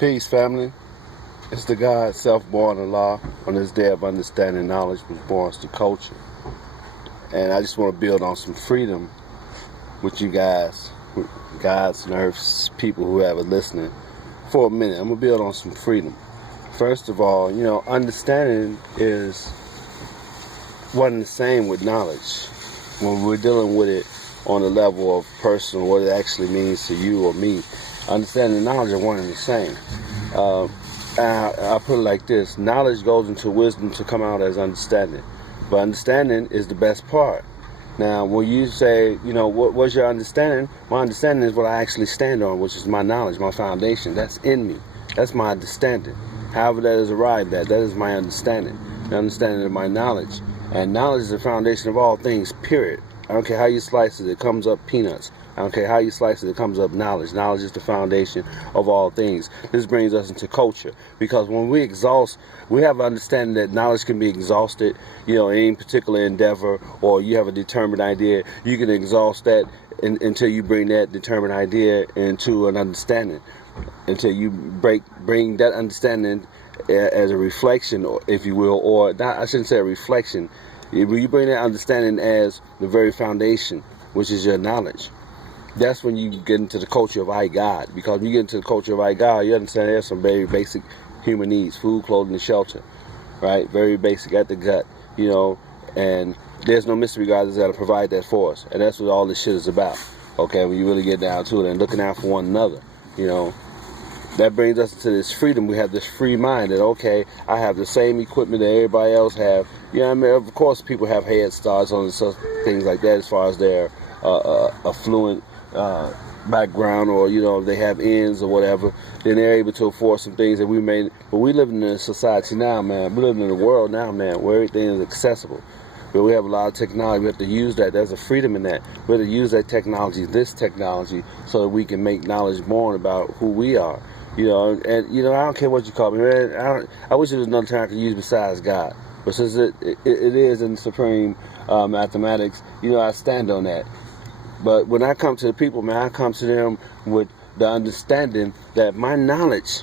Peace, family. It's the God, self-born Allah. On this day of understanding knowledge was born to culture. And I just want to build on some freedom with you guys, with gods and earth's people who have it listening for a minute. I'm going to build on some freedom. First of all, understanding is one and the same with knowledge. When we're dealing with it on the level of personal, what it actually means to you or me, understanding and knowledge are one and the same. I'll put it like this. Knowledge goes into wisdom to come out as understanding. But understanding is the best part. Now, when you say, what's your understanding? My understanding is what I actually stand on, which is my knowledge, my foundation. That's in me. That's my understanding. However that is arrived at, that is my understanding. The understanding of my knowledge. And knowledge is the foundation of all things, period. I don't care how you slice it, it comes up peanuts. I don't care how you slice it, it comes up knowledge. Knowledge is the foundation of all things. This brings us into culture. Because when we exhaust, we have an understanding that knowledge can be exhausted, in any particular endeavor, or you have a determined idea, you can exhaust that until you bring that determined idea into an understanding. Until you bring that understanding as a reflection, if you will, or not, I shouldn't say a reflection. You bring that understanding as the very foundation, which is your knowledge. That's when you get into the culture of I God. Because when you get into the culture of I God, you understand there's some very basic human needs: food, clothing, and shelter. Right? Very basic at the gut. And there's no mystery God that's got to provide that for us. And that's what all this shit is about. Okay, when you really get down to it and looking out for one another. That brings us to this freedom. We have this free mind that, okay, I have the same equipment that everybody else have. Of course, people have head starts on things like that as far as their affluent background, or if they have ends or whatever, then they're able to afford some things that we made. But we live in a society now, man. We live in a world now, man, where everything is accessible. But we have a lot of technology. We have to use that. There's a freedom in that. We have to use that technology, so that we can make knowledge born about who we are. I don't care what you call me, man. I wish there was another term I could use besides God. But since it is in supreme mathematics, I stand on that. But when I come to the people, man, I come to them with the understanding that my knowledge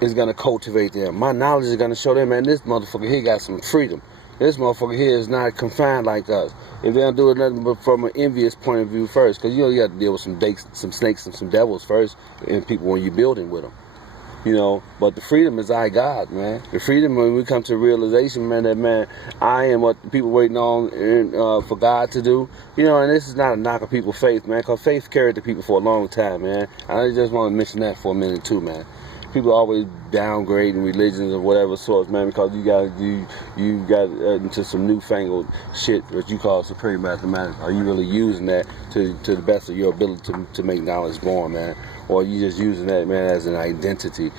is going to cultivate them. My knowledge is going to show them, man, this motherfucker here got some freedom. This motherfucker here is not confined like us. If they don't do it nothing but from an envious point of view first, because you got to deal with some snakes and some devils first, and people when you're building with them. But the freedom is I God, man. The freedom when we come to realization, man, that, man, I am what people waiting on for God to do. And this is not a knock of people's faith, man, because faith carried the people for a long time, man. I just want to mention that for a minute too, man. People always downgrading religions of whatever sorts, man, because you got into some newfangled shit that you call supreme mathematics. Are you really using that to the best of your ability to make knowledge born, man? Or are you just using that, man, as an identity,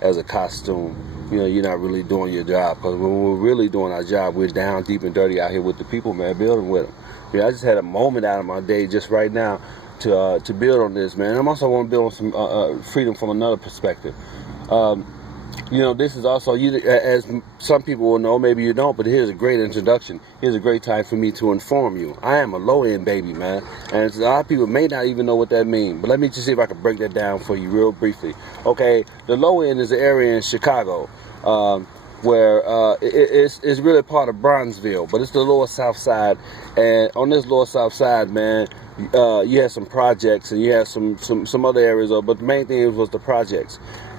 as a costume? You're not really doing your job. Because when we're really doing our job, we're down deep and dirty out here with the people, man, building with them. I just had a moment out of my day just right now to build on this, man. I'm also want to build on some freedom from another perspective. This is also, as some people will know, maybe you don't, but here's a great introduction. Here's a great time for me to inform you. I am a low-end baby, man, and a lot of people may not even know what that means, but let me just see if I can break that down for you real briefly. Okay, the low end is an area in Chicago where it's really part of Bronzeville, but it's the lower south side, and on this lower south side, man, you have some projects and you have some other areas, but the main thing was the projects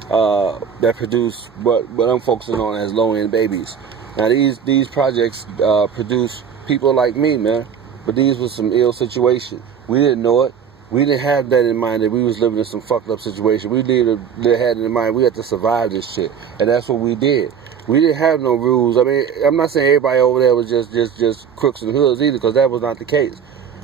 that produce what I'm focusing on as low-end babies. Now these projects produce people like me, man, but these were some ill situations. We didn't know it. We didn't have that in mind that we was living in some fucked up situation. We had it in mind we had to survive this shit, and that's what we did. We didn't have no rules. I mean, I'm not saying everybody over there was just crooks and hoods either, because that was not the case.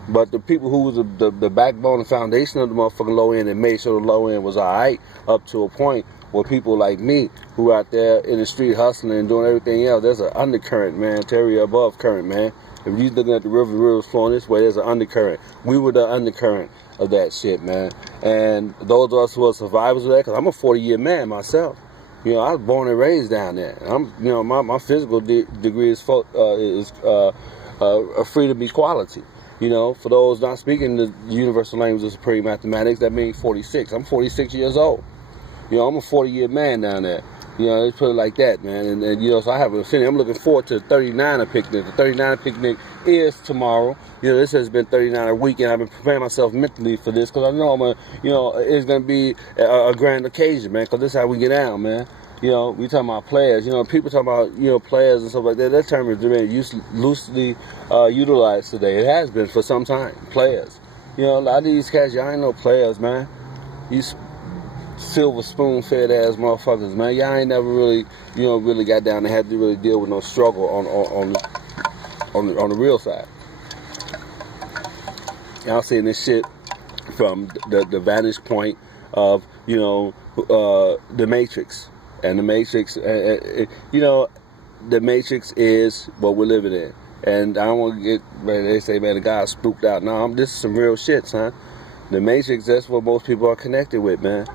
But the people who was the backbone and foundation of the motherfucking low end and made sure the low end was all right up to a point where people like me who out there in the street hustling and doing everything else, there's an undercurrent, man, Terry, above current, man. If you're looking at the river's flowing this way, there's an undercurrent. We were the undercurrent of that shit, man. And those of us who are survivors of that, because I'm a 40-year man myself. I was born and raised down there. My physical degree is a freedom equality. For those not speaking the universal language of supreme mathematics, that means 46. I'm 46 years old. You know, I'm a 40-year man down there. You know, let's put it like that, man. And you know, so I have an affinity. I'm looking forward to the 39er picnic. The 39er picnic is tomorrow. You know, this has been 39er weekend. I've been preparing myself mentally for this because I know it's going to be a grand occasion, man, because this is how we get down, man. You know, we talking about players. You know, people talking about, you know, players and stuff like that. That term has been loosely utilized today. It has been for some time. Players. You know, a lot of these cats, y'all ain't no players, man. These silver spoon-fed ass motherfuckers, man. Y'all ain't never really, you know, really got down and had to really deal with no struggle on the real side. Y'all seeing this shit from the vantage point of, you know, the Matrix. And the Matrix, you know, the Matrix is what we're living in. And I don't want to get, man, they say, man, the guy's spooked out. No, this is some real shit, son. The Matrix, that's what most people are connected with, man.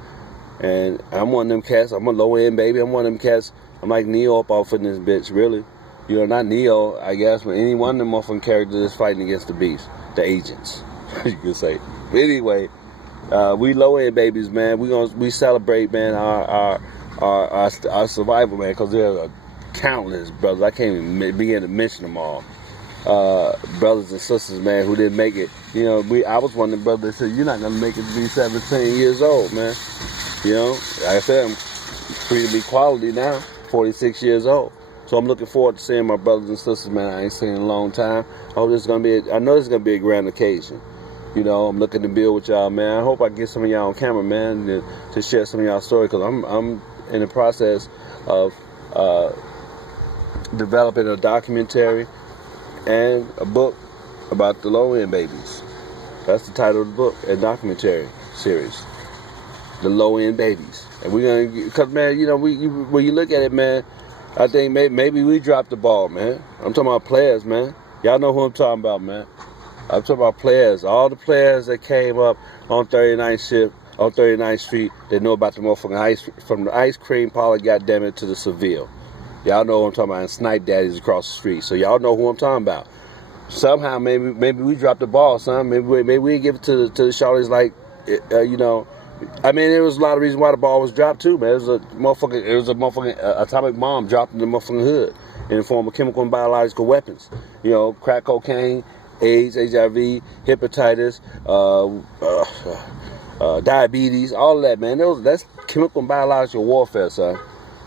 And I'm one of them cats. I'm a low-end baby. I'm one of them cats. I'm like Neo up off in this bitch, really. You know, not Neo, I guess, but any one of them motherfucking characters is fighting against the beast. The agents, you could say. But anyway, we low-end babies, man. We celebrate, man, our survival, man, because there are countless brothers. I can't even begin to mention them all. Brothers and sisters, man, who didn't make it. You know, I was one of the brothers that said, you're not going to make it to be 17 years old, man. You know, like I said, I'm freedom equality now, 46 years old. So I'm looking forward to seeing my brothers and sisters, man. I ain't seen in a long time. I know this is going to be a grand occasion. You know, I'm looking to build with y'all, man. I hope I get some of y'all on camera, man, to share some of y'all stories, because I'm in the process of developing a documentary and a book about the low-end babies. That's the title of the book, a documentary series. The low-end babies. And we're going to, because, man, you know, when you look at it, man, I think maybe we dropped the ball, man. I'm talking about players, man. Y'all know who I'm talking about, man. I'm talking about players. All the players that came up on 39th Street, they know about the motherfucking ice, from the ice cream parlor, goddammit, to the Seville. Y'all know who I'm talking about, and Snipe Daddies across the street. So y'all know who I'm talking about. Somehow, maybe we dropped the ball, son. Maybe we give it to the shorties, like, you know. I mean, there was a lot of reasons why the ball was dropped too, man. It was a motherfucking atomic bomb dropped in the motherfucking hood in the form of chemical and biological weapons. You know, crack cocaine, AIDS, HIV, hepatitis, diabetes, all of that, man. That's chemical and biological warfare, son.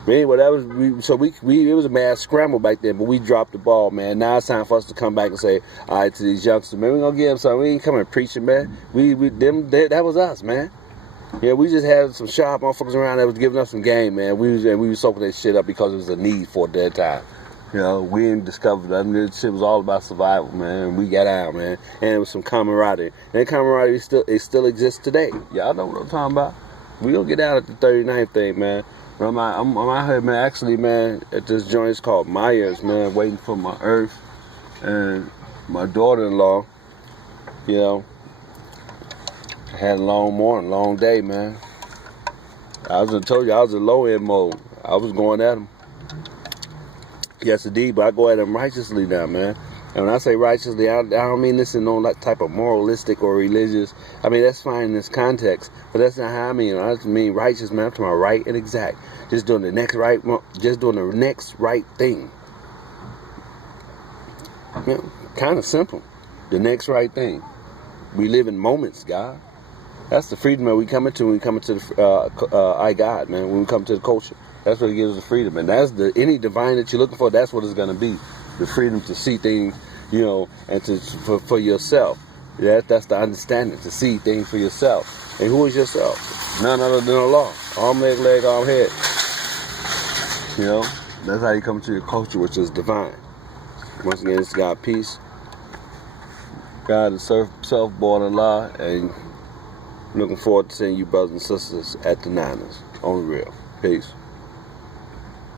But anyway, it was a mad scramble back then, but we dropped the ball, man. Now it's time for us to come back and say, all right, to these youngsters, man, we gonna give them something. We ain't coming preaching, man. That was us, man. Yeah, we just had some sharp motherfuckers around that was giving us some game, man. We was soaking that shit up because it was a need for it at that time. You know, we didn't discover that. I mean, this shit was all about survival, man. We got out, man. And it was some camaraderie. And that camaraderie still exists today. Y'all know what I'm talking about. We gonna get out at the 39th thing, man. I'm out here, man, actually, man, at this joint. It's called Myers, man, waiting for my earth and my daughter-in-law. You know, I had a long morning, long day, man. I told you I was in low-end mode. I was going at them. Yes, indeed, but I go at them righteously now, man. And when I say righteously, I don't mean this in no type of moralistic or religious. I mean, that's fine in this context, but that's not how I mean. I just mean righteous, man. I'm talking about right and exact. Just doing the next right thing. You know, kind of simple. The next right thing. We live in moments, God. That's the freedom that we come into when we come into the I God, man. When we come to the culture, that's what it gives us the freedom, and that's any divine that you're looking for. That's what it's going to be, the freedom to see things, you know, and for yourself. That's the understanding, to see things for yourself. And who is yourself? None other than Allah. Arm, leg, arm, head. You know, that's how you come to your culture, which is divine. Once again, it's God, peace. God is self-born Allah, and looking forward to seeing you brothers and sisters at the Niners. On the real. Peace.